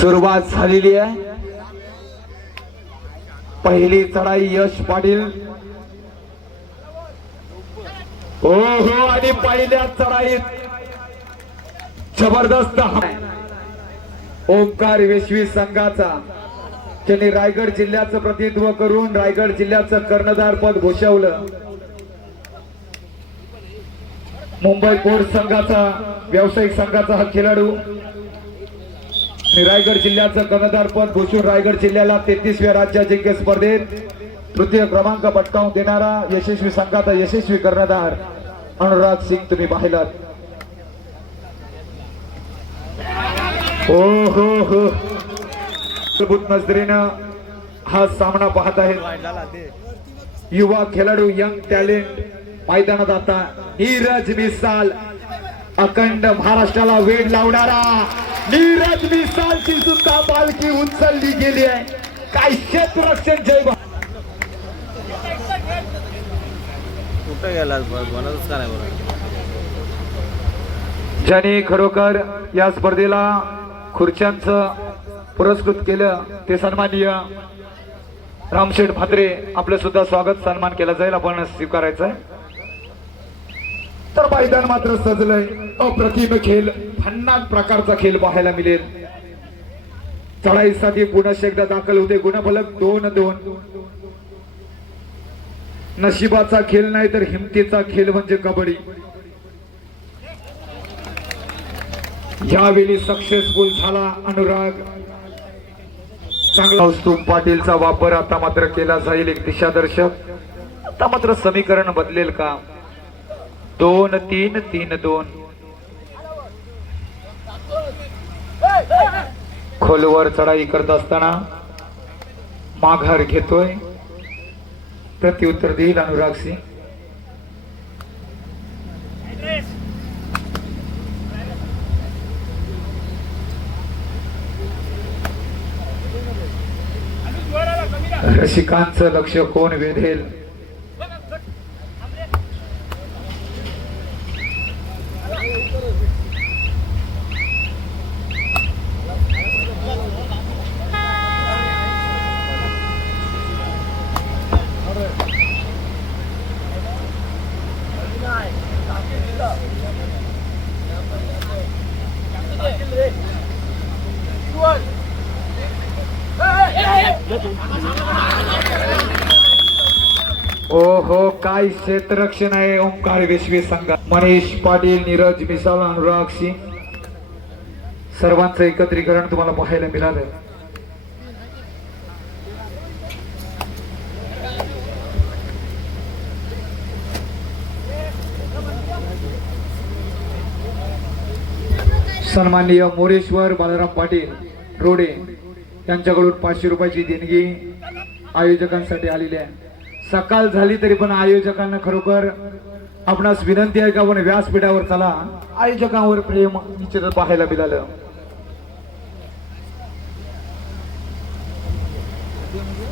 सुरुवात झालेली आहे. पहिली चढाई यश पाटील. हो हो आणि पहिल्या चढाईत जबरदस्त ओंकार वेशवी संघाचा, त्यांनी रायगड जिल्ह्याचं प्रतिनिधित्व करून रायगड जिल्ह्याचं कर्णधार पद भूषवलं. मुंबई पोर्ट संघाचा, व्यावसायिक संघाचा हा खेळाडू रायगड जिल्ह्याचं कर्णधार पद भूषून रायगड जिल्ह्याला 33व्या राज्य अजिंक्य स्पर्धेत तृतीय क्रमांक पटकावून देणारा यशस्वी संघाचा यशस्वी कर्णधार अनुराग सिंग तुम्ही पाहिलात. हो हो हो अद्भुत नजरेनं हा सामना पाहत आहे. युवा खेळाडू, यंग टॅलेंट मैदानात आता नीरज मिसाल, अखंड महाराष्ट्राला वेड लावणारा नीरज मिसालची सुद्धा पालखी उचलली गेली आहे. काय क्षेत्ररक्षण जय कुठे गेला बनतच का नाही बरं. ज्यांनी खरोखर या स्पर्धेला खुर्च्यांचं पुरस्कृत केलं ते सन्माननीय रामशेठ म्हात्रे, आपलं सुद्धा स्वागत सन्मान केला जाईल, आपण स्वीकारायचं आहे. तर मैदान मात्र सजलंय. अप्रतिम खेळ, भन्नाट प्रकारचा खेळ पाहायला मिळेल. चढाईसाठी पुन्हा एकदा दाखल होते. गुणफलक 2-2. नशिबाचा खेळ नाही तर हिमतीचा खेळ म्हणजे कबड्डी. यावेळी सक्सेसफुल झाला अनुराग. चांगला कौस्तुभ पाटीलचा वापर आता मात्र केला जाईल. एक दिशादर्शक. आता मात्र समीकरण बदलेल का? 2-3, 3-2. खोलवर चढाई करत असताना माघार घेतोय. प्रत्युत्तर देईल अनुराग सिंग. रसिकांचं लक्ष कोण वेधेल? ओहो काय क्षेत्ररक्षण आहे ओंकार वेशवी संघ. मनीष पाटील, नीरज मिसाल, अनुराग सिंग सर्वांचं एकत्रीकरण तुम्हाला पाहायला मिळालं. सन्माननीय मोरेश्वर बालाराम पाटील रोडे यांच्याकडून 500 रुपयाची देणगी आयोजकांसाठी आलेली आहे. सकाळ झाली तरी पण आयोजकांना खरोखर आपणास विनंती आहे का आपण व्यासपीठावर चला. आयोजकांवर प्रेम निश्चितच पाहायला मिळालं.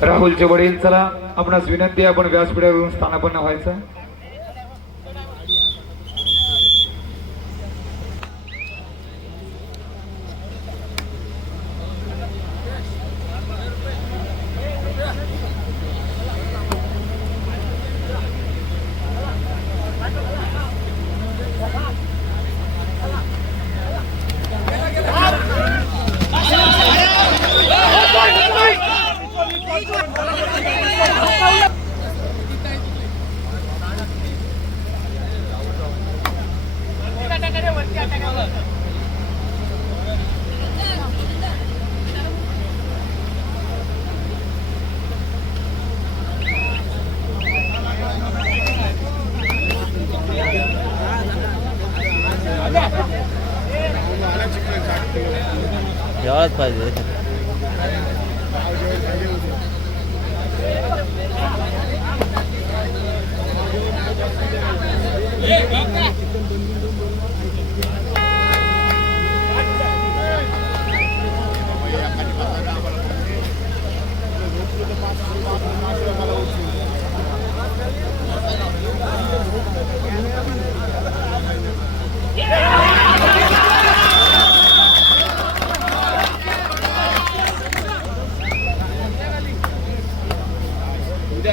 राहुलचे वडील, चला आपणास विनंती आहे आपण व्यासपीठावरून स्थानापन्न व्हायचं. जेवायलाच पाहिजे.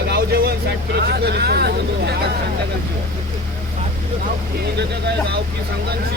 गाव जेवण 60 किलो चिकन संध्याकाळची काय गाव की संघांची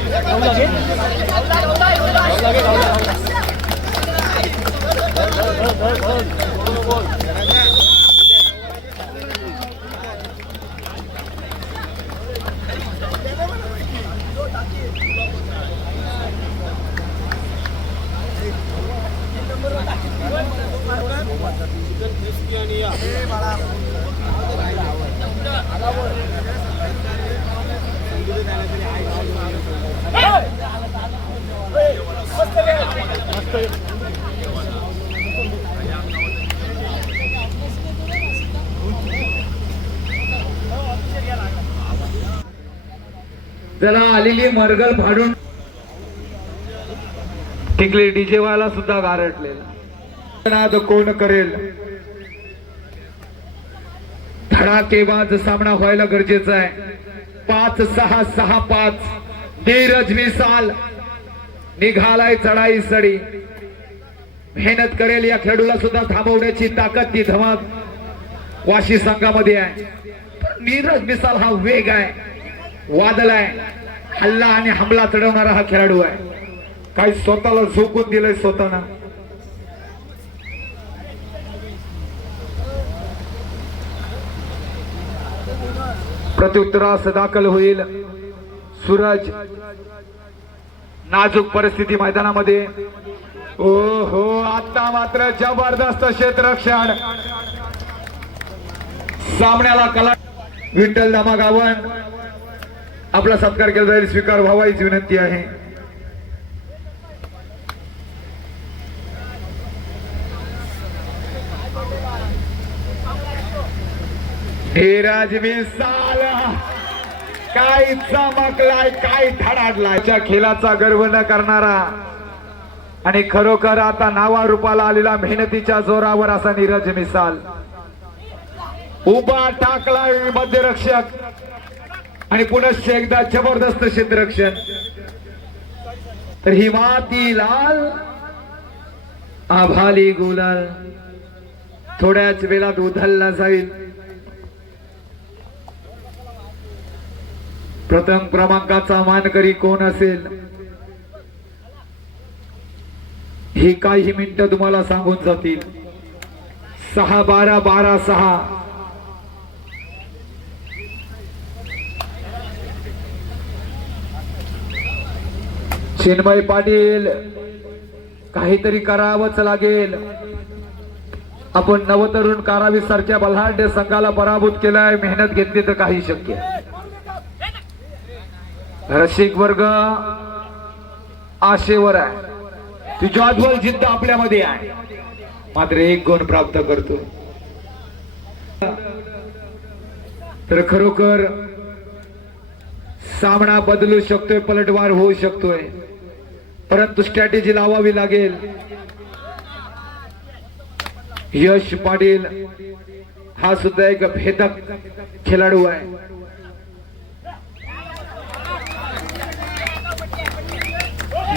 जरा आलेली मरगल फाडून टिकली डीजे वाला सुद्धा गारटलेला कोण करेल धडाकेबाज सामना व्हायला गरजेचा आहे 5-6-6-5 धीरज विशाल निघालाय चढाई सडी मेहनत करेल या खेळाडूला सुद्धा थांबवण्याची ताकद ती धमक वाशी संघामध्ये आहे नीरज मिसाल हा वेग आहे वादळ आहे हल्ला आणि हमला चढवणारा हा खेळाडू आहे काही स्वतःला झोकून दिलंय स्वतःना प्रत्युत्तरास दाखल होईल सूरज नाजूक परिस्थिती मैदानामध्ये ओ हो आता मात्र जबरदस्त क्षेत्ररक्षण सामन्याला कला विठ्ठल दामा गावन आपला सत्कार केला जाईल स्वीकार व्हावा हीच विनंती आहे धीरज विशाल काय चमकलाय काय धडाडलाय च्या खेळाचा गर्व न करणारा आणि खरोखर आता नावा रूपाला आलेला मेहनतीच्या जोरावर असा नीरज मिसाल उभा टाकलाय मध्यरक्षक आणि पुनश्च एकदा जबरदस्त क्षेत्ररक्षण तर ही माती लाल आभाली गुलाल थोड्याच वेळात उधळला जाईल प्रथम क्रमांकाचा मानकरी कोण असेल ही काही मिनिटं तुम्हाला सांगून जातील 6-12 12-6 चिन्मय पाटील काहीतरी करावंच लागेल आपण नवतरुण कारावी सारख्या बल्हाढ्य संघाला पराभूत केलाय मेहनत घेतली तर काही शक्य रसिक वर्ग आशेवर आहे ती ज्वाज्वल जिद्द आपल्यामध्ये आहे मात्र एक गुण प्राप्त करतो तर खरोखर सामना बदलू शकतोय पलटवार होऊ शकतोय परंतु स्ट्रॅटेजी लावावी लागेल यश पाटील हा सुद्धा एक भेदक खेळाडू आहे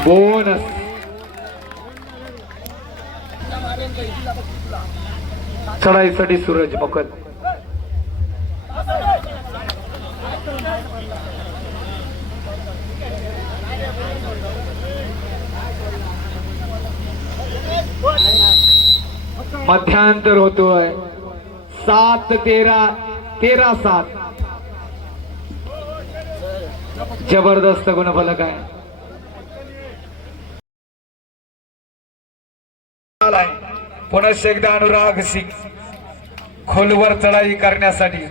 बोनस चढाईसाठी सूरज मोकल मध्यांतर होतोय 7-13 13-7 जबरदस्त गुणफलक आहे पुनश्च एकदा अनुराग सिंग खोलवर चढाई करण्यासाठी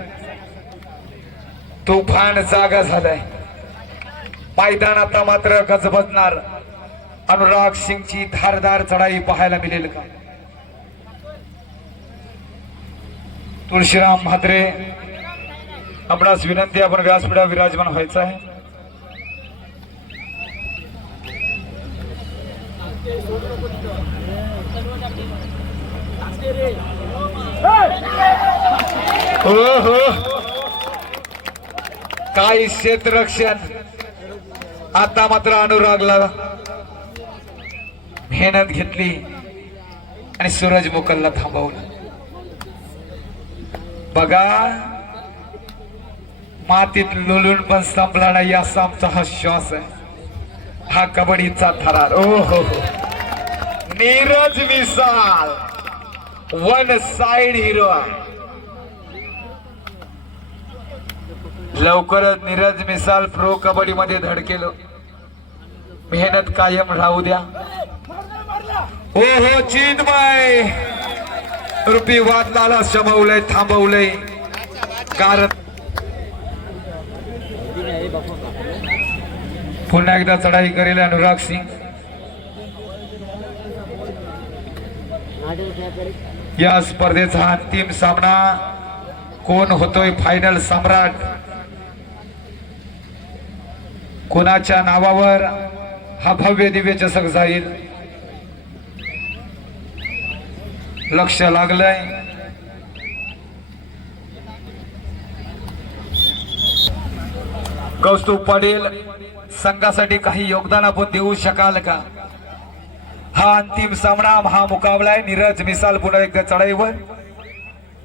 तुफान जागा झालाय मैदान आता मात्र गजबजणार अनुराग सिंगची धारदार चढाई पाहायला मिळेल का तुळशीराम म्हात्रे आपणास विनंती आपण व्यासपीठा विराजमान व्हायचं आहे हो काय क्षेत्ररक्षण आता मात्र अनुरागला मेहनत घेतली आणि सूरज मोकलला थांबवलं बघा मातीत लोलून पण संपला नाही असा आमचा हा श्वास आहे. हा कबड्डीचा थरार. ओ हो नीरज मिसाल वन साइड हिरो आहे. लवकरच नीरज मिसाल प्रो कबड्डी मध्ये धडकेल. मेहनत कायम राहू द्या. ओ हो चिन्मय रुपी वादलाला शमवलंय थांबवलंय. कारण पुन्हा एकदा चढाई करेल अनुराग सिंग. या स्पर्धेचा अंतिम सामना कोण होतोय फायनल सम्राट, कोणाच्या नावावर हा भव्य दिव्य चषक जाईल लक्ष लागलंय. कौस्तुभ पाटील संघासाठी काही योगदान आपण देऊ शकाल का? हा अंतिम सामना हा मुकाबला आहे. नीरज मिसाल पुन्हा एकदा चढाईवर.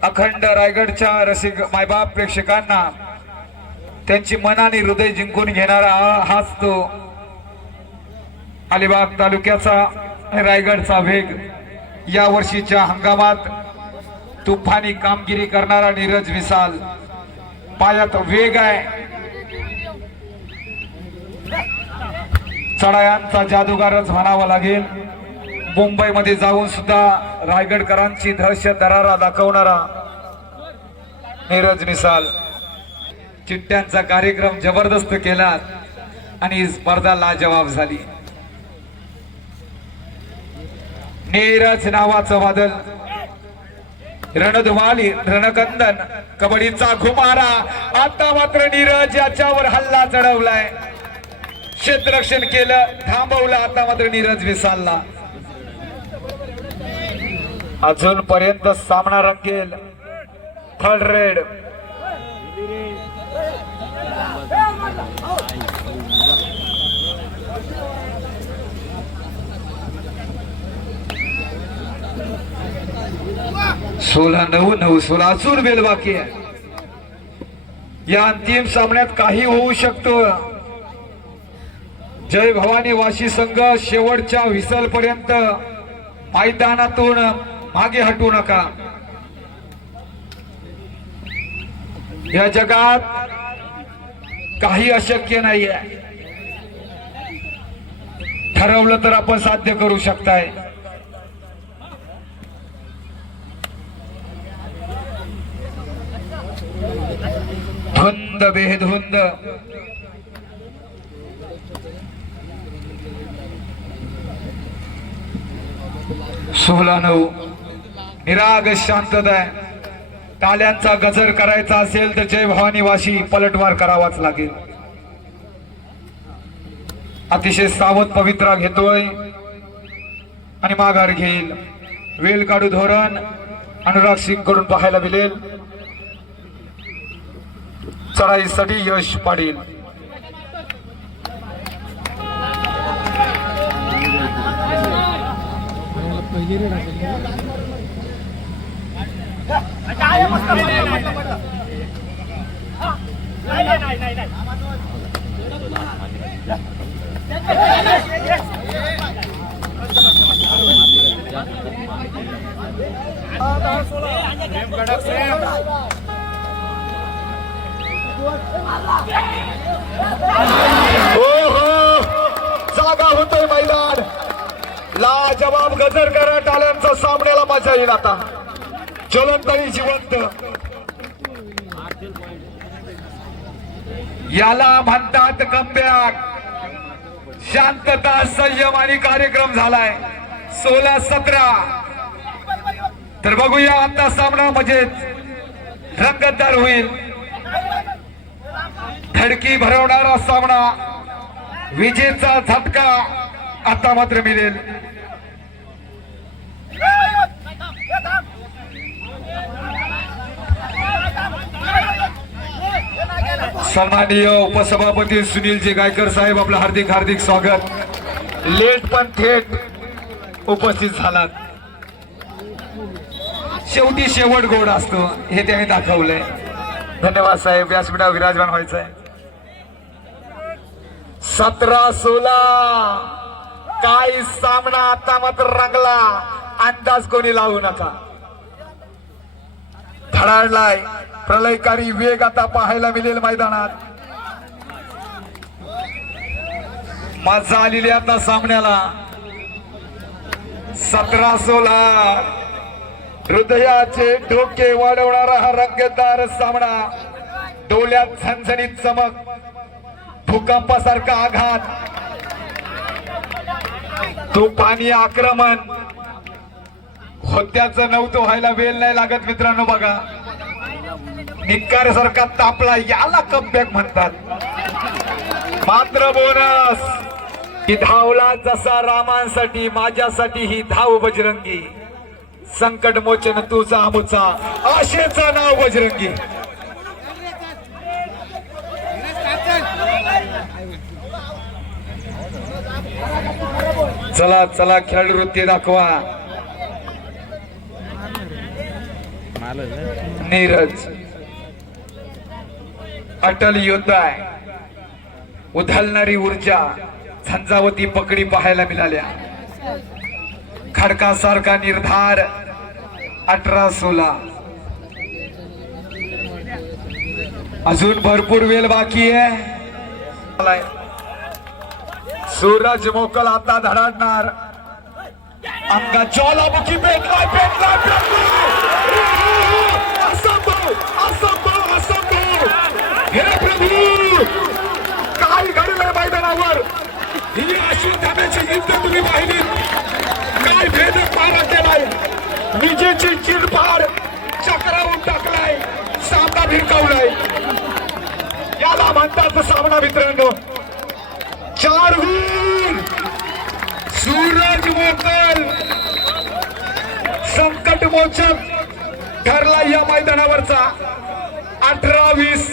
अखंड रायगडच्या रसिक मायबाप प्रेक्षकांना त्यांची मन आणि हृदय जिंकून घेणारा हाच तो अलिबाग तालुक्याचा रायगडचा वेग. या वर्षीच्या हंगामात तुफानी कामगिरी करणारा नीरज मिसाल. पायात वेग आहे. चढायांचा जादूगारच म्हणावा लागेल. मुंबईमध्ये जाऊन सुद्धा रायगडकरांची दहशत दरारा दाखवणारा नीरज मिसाल. चिट्ट्यांचा कार्यक्रम जबरदस्त केला आणि स्पर्धा लाजवाब झाली. नीरज नावाचं वादळ रणधुमाली रणकंदन कबड्डीचा घुमारा. आता मात्र नीरज याच्यावर हल्ला चढवलाय. क्षेत्ररक्षण केलं थांबवलं. आता मात्र नीरज मिसालला अजूनपर्यंत सामना रंगेल. थर्ड रेड सोळा 9-9 16 अजून वेळ बाकी आहे. या अंतिम सामन्यात काही होऊ शकतो. जय भवानी वाशी संघ शेवटच्या व्हिसल पर्यंत मैदानातून मागे हटू नका. या जगात काही अशक्य नाहीये. ठरवलं तर आपण साध्य करू शकताय. धुंद बेधुंद सोळा 9 निराग शांतता. टाळ्यांचा गजर करायचा असेल तर जय भवानी वाशी पलटवार करावाच लागेल. अतिशय सावध पवित्रा घेतोय आणि माघार घेईल. वेल काढू धोरण अनुराग सिंग कडून पाहायला मिळेल. चढाईसाठी यश पाटील. जागा होतोय मैदान. लाजवाब गजर करा. टाळ्यांचा सामन्याला मजा येईल. आता ज्वलंत आणि जिवंत याला म्हणतात कमबॅक. शांतता संयम आणि कार्यक्रम झालाय. 16-17 तर बघूया आता सामना मजेत रंगतदार होईल. धडकी भरवणारा सामना. विजेचा झटका आता मात्र मिळेल. सन्माननीय उपसभापती सुनीलजी गायकर साहेब आपलं हार्दिक हार्दिक स्वागत. लेट पण थेट उपस्थित झालात. शेवटी शेवट गोड असतो हे त्यांनी दाखवलंय. धन्यवाद साहेब. व्यासपीठावर विराजमान व्हायचंय. 17-16 काय सामना आता मात्र रंगला. अंदाज कोणी लावू नका. धडाडलाय प्रलयकारी वेग आता पाहायला मिळेल मैदानात. मजा आलेली आता सामन्याला. 17-16 हृदयाचे डोके वाढवणारा हा रंगतदार सामना. डोळ्यात झणझणीत चमक, भूकंपासारखा आघात, तुफानी आक्रमण. होत्याचं नव्हतं व्हायला वेळ नाही लागत मित्रांनो. बघा निक्कारसारखा तापला, याला कमबॅक म्हणतात. मात्र बोनस की धावला जसा रामांसाठी माझ्यासाठी ही धाव बजरंगी. संकट मोचन तुझा आमुचा, आशेचा नाव बजरंगी. चला चला खेळाडू वृत्ती दाखवा. नीरज अटल योद्धा आहे. उधळणारी ऊर्जा, झंझावती पकडी पाहायला मिळाल्या. खडकासारखा निर्धार. 18-16 अजून भरपूर वेळ बाकी आहे. सूरज मोकल आता धडाडणार. अंगात ज्वालामुखी पेटलाय पेटलाय असंभव असंभव असंभव. हे प्रभू काय घडलंय मैदानावर. ही अशी धाब्याची युद्ध तुम्ही पाहिली. काय भेद पारा केलाय. विजेची चिरफाड चक्रावून टाकलाय. सामना भिरकावलाय. याला म्हणतात सामना मित्रांनो. 4 वीर सूरज मोकल संकट मोचक ठरला या मैदानावरचा. 18-20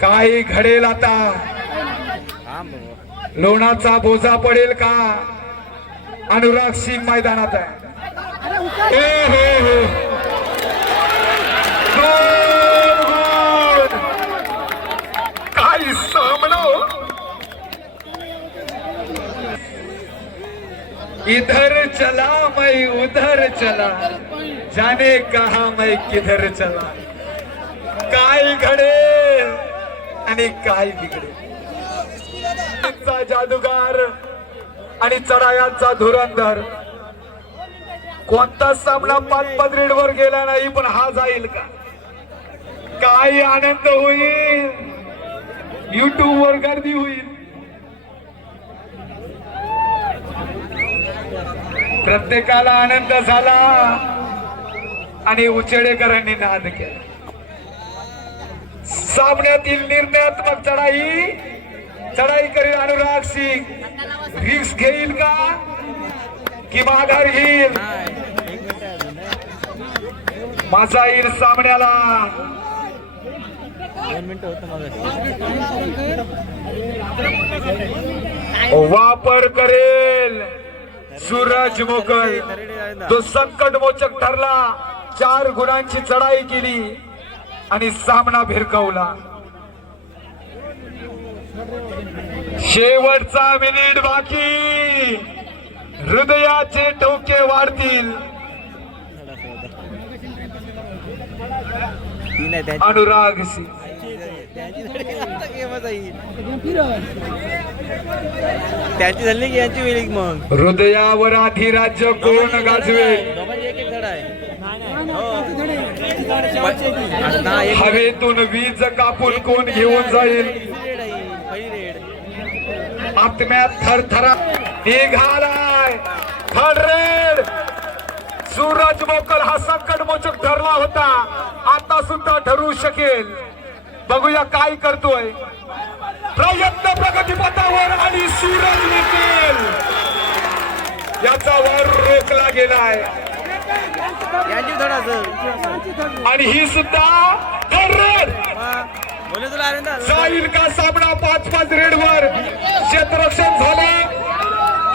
काय घडेल आता. लोणाचा बोजा पडेल का. अनुराग सिंग मैदानात आहे. काय सामना. इधर चला मैं उधर चला, जाने कहा मैं किधर चला. काय घडेल आणि काय बिघडेल. जादूगार आणि चढायांचा धुरंधर. कोणता सामना 5 रेडवर गेला नाही, पण हा जाईल का. काय आनंद होईल. युट्यूब वर गर्दी होईल. प्रत्येकाला आनंद झाला आणि उचेडेकरांनी नाद केला. सामन्यातील निर्णयात्मक चढाई करील अनुराग सिंग. रिस्क घेईल का की माघार घेईल. माझा येईल सामन्याला. 2 मिनिटं होतं. वापर करेल सूरज मोकल. तो संकट मोचक ठरला. 4 गुणांची चढाई केली आणि सामना भिरकवला. शेवटचा मिनिट बाकी. हृदयाचे ठोके वाढतील. अनुराग सिंग त्याची झाली की यांची होईल मग. हृदयावर अधिराज्य कोण गाजवेल. हवेतून वीज कापून कोण घेऊन जाईल. आत्म्यात थरथरा निघालाय. Third red. सूरज मोकल हा संकट मोचक ठरला होता. आता सुद्धा ठरू शकेल. बघूया काय करतोय. प्रयत्न प्रगतीपथावर आणि सूरज मोकल याचा वर रोखला गेलाय. आणि ही सुद्धा थर्ड रेड. जाईल का सामना 5 रेडवर. क्षेत्ररक्षण झालं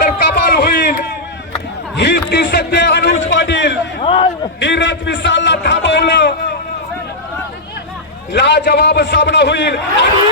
तर कमाल होईल. ही ती सध्या अनुज पाटील नीरज मिसालला थांबवलं. लाजवाब सामना होईल आणि